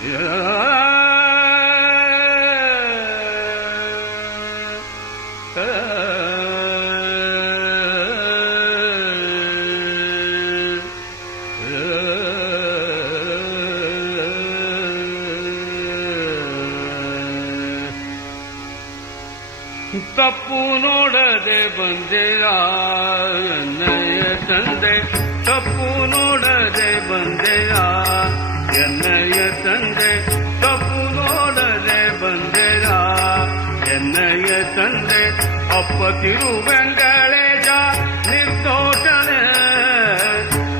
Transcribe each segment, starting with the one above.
ತಪ್ಪು ನೋಡದೆ ಬಂದೆಯ ಎನ್ನಯ ತಂದೆ, ತಪ್ಪು ನೋಡದೆ ಬಂದೆಯ ಎನ್ನಯ ತಂದೆ, ತಪ್ಪು ನೋಡದೆ ಬಂದೆಯ ಎನ್ನಯ ತಂದೆ. ಅಪ್ಪ ತಿರುವೆಂಗಳೇಜ ನಿರ್ದೋಷನೆ,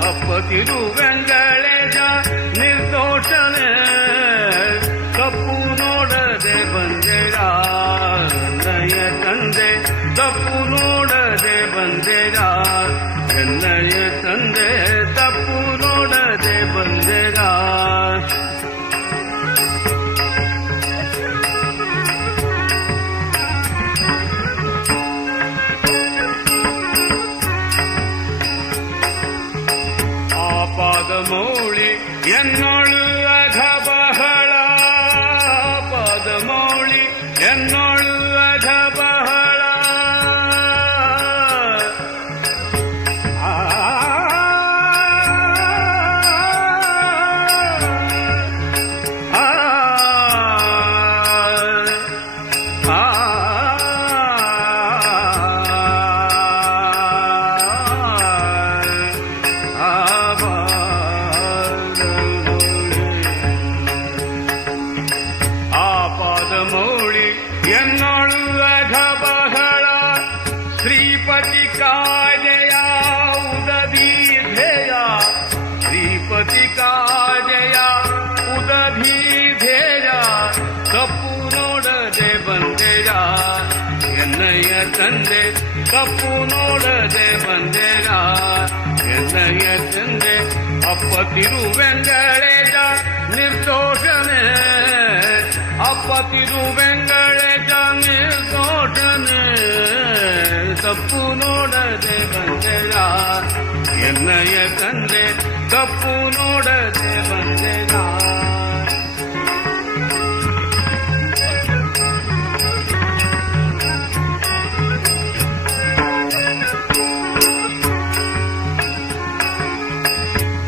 ಅಪ್ಪ ತಿರುವೆಂಗಳೇಜ ನಿರ್ದೋಷನೆ. ತಪ್ಪು ನೋಡದೆ ಬಂದೆಯ ಎನ್ನಯ ತಂದೆ, ತಪ್ಪು ನೋಡದೆ ಬಂದೆಯ ಎನ್ನಯ ತಂದೆ, ತಪ್ಪು ನೋಡದೆ ಬಂದೆಯ. ಪಾದಮೌಳಿ ಎನ್ನೊಳು ಅಘ ಬಹಳ, ಪಾದಮೌಳಿ ಎನ್ನೊಳು ಅಘ ಬಹಳ. ಪಾದಮೌಳಿ ಎನ್ನೊಳು ಅಘ ಬಹಳ. ಶ್ರೀಪತಿ ಕಾಜಯ ಉದಧೀಧೇಯ, ಶ್ರೀಪತಿ ಕಾಜಯ ಉದಧೀಧೇಯ. ತಪ್ಪು ನೋಡದೆ ಬಂದೆಯ ಎನ್ನಯ ತಂದೆ, ತಪ್ಪು ನೋಡದೆ ಬಂದೆಯ ಎನ್ನಯ ತಂದೆ. ಅಪ್ಪ ತಿರುವೆಂಗಳೇಜ ನಿರ್ದೋಷನೆ, ಅಪ್ಪ ತಿರುವೆಂಗಳೇಜ ನಿರ್ದೋಷನೆ. ತಪ್ಪು ನೋಡದೆ ಬಂದೆಯ ಎನ್ನಯ ತಂದೆ, ತಪ್ಪು ನೋಡದೆ ಬಂದೆಯ.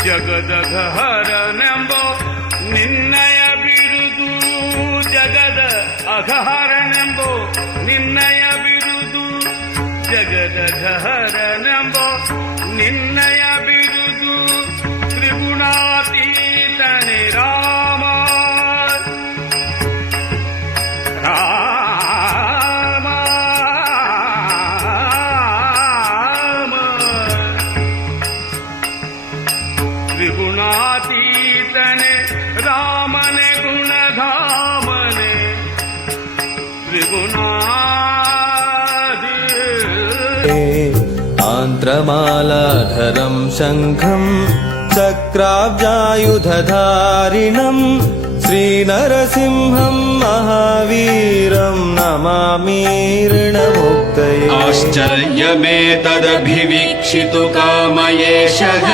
ಜಗದಘ ಹರನೆಂಬೋ ನಿನ್ನಯ ಬಿರುದು, ಜಗದ ಅಘಹರನೆಂಬೋ ನಿನ್ನಯ ಬಿರುದು, ಜಗದಘ ಹರನೆಂಬೋ ನಿನ್ನಯ ಬಿರುದು. ತ್ರಿಗುಣಾತೀತನೆ ರಾಮ, ರಾಮ ತ್ರಿಗುಣಾತೀತನೆ ರಾಮನೆ ಗುಣಧಾಮನೆ. आन्त्रमालाधरं शङ्खं चक्राब्जायुधधारिणं श्रीनरसिंहं महावीरं नमामीर्णमुक्तये. आश्चर्यमेतदभिवीक्षितु कामयेशः,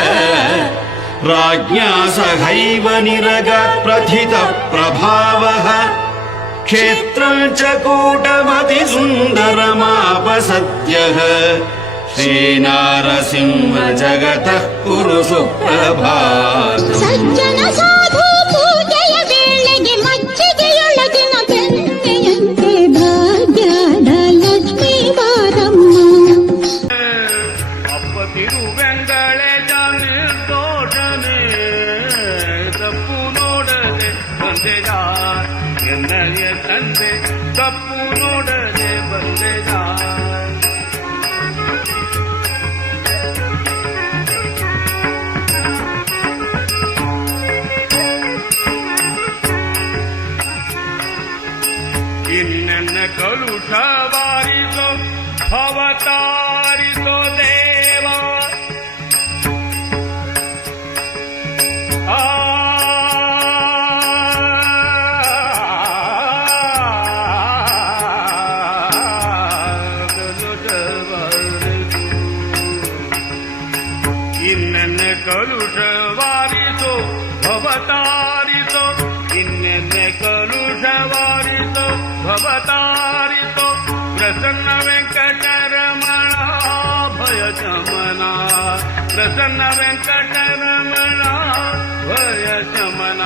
राज्ञा सहैव निरगात् प्रथितः प्रभावः. क्षेत्रं च कूटमतिसुन्दरमापसद्यः, श्रीनारसिंह जगतः कुरु सुप्रभातम्. ಸಜ್ಜನ ಸಾಧು ಪೂಜೆಯ ವೇಳೆಗೆ ಮಜ್ಜಿಗೆಯೊಳಗಿನ ಬೆಣ್ಣೆಯಂತೆ ಭಾಗ್ಯದ ಲಕ್ಷ್ಮೀ ಬಾರಮ್ಮ. ಅಪ್ಪ ತಿರುವೆಂಗಳೇಜ ನಿರ್ದೋಷನೆ, ತಪ್ಪು ನೋಡದೆ ಬಂದೆಯ ಎನ್ನಯ ತಂದೆ, ತಪ್ಪು ನೋಡದೆ ಬಂದೆಯ. ಇನ್ನೆನ್ನ ಕಲುಷ ಬಾರಿಸೋ ಅವತಾರಿಸೋ ದೇವ. ಇನ್ನೆನ್ನ ಕಲುಷ ವಾರಿಸೋ ಅವತಾರಿಸೋ, ಇನ್ನ ನಿನ್ನೆ ಕಲುಷವಾರಿಸೋ ಭವತಾರಿಸೋ ಪ್ರಸನ್ನ ವೆಂಕಟರಮಣ ಭಯ ಶಮನ ಪ್ರಸನ್ನ ವೆಂಕಟರಮಣ ಭಯ ಶಮನ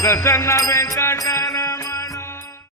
ಪ್ರಸನ್ನ ವೆಂಕಟ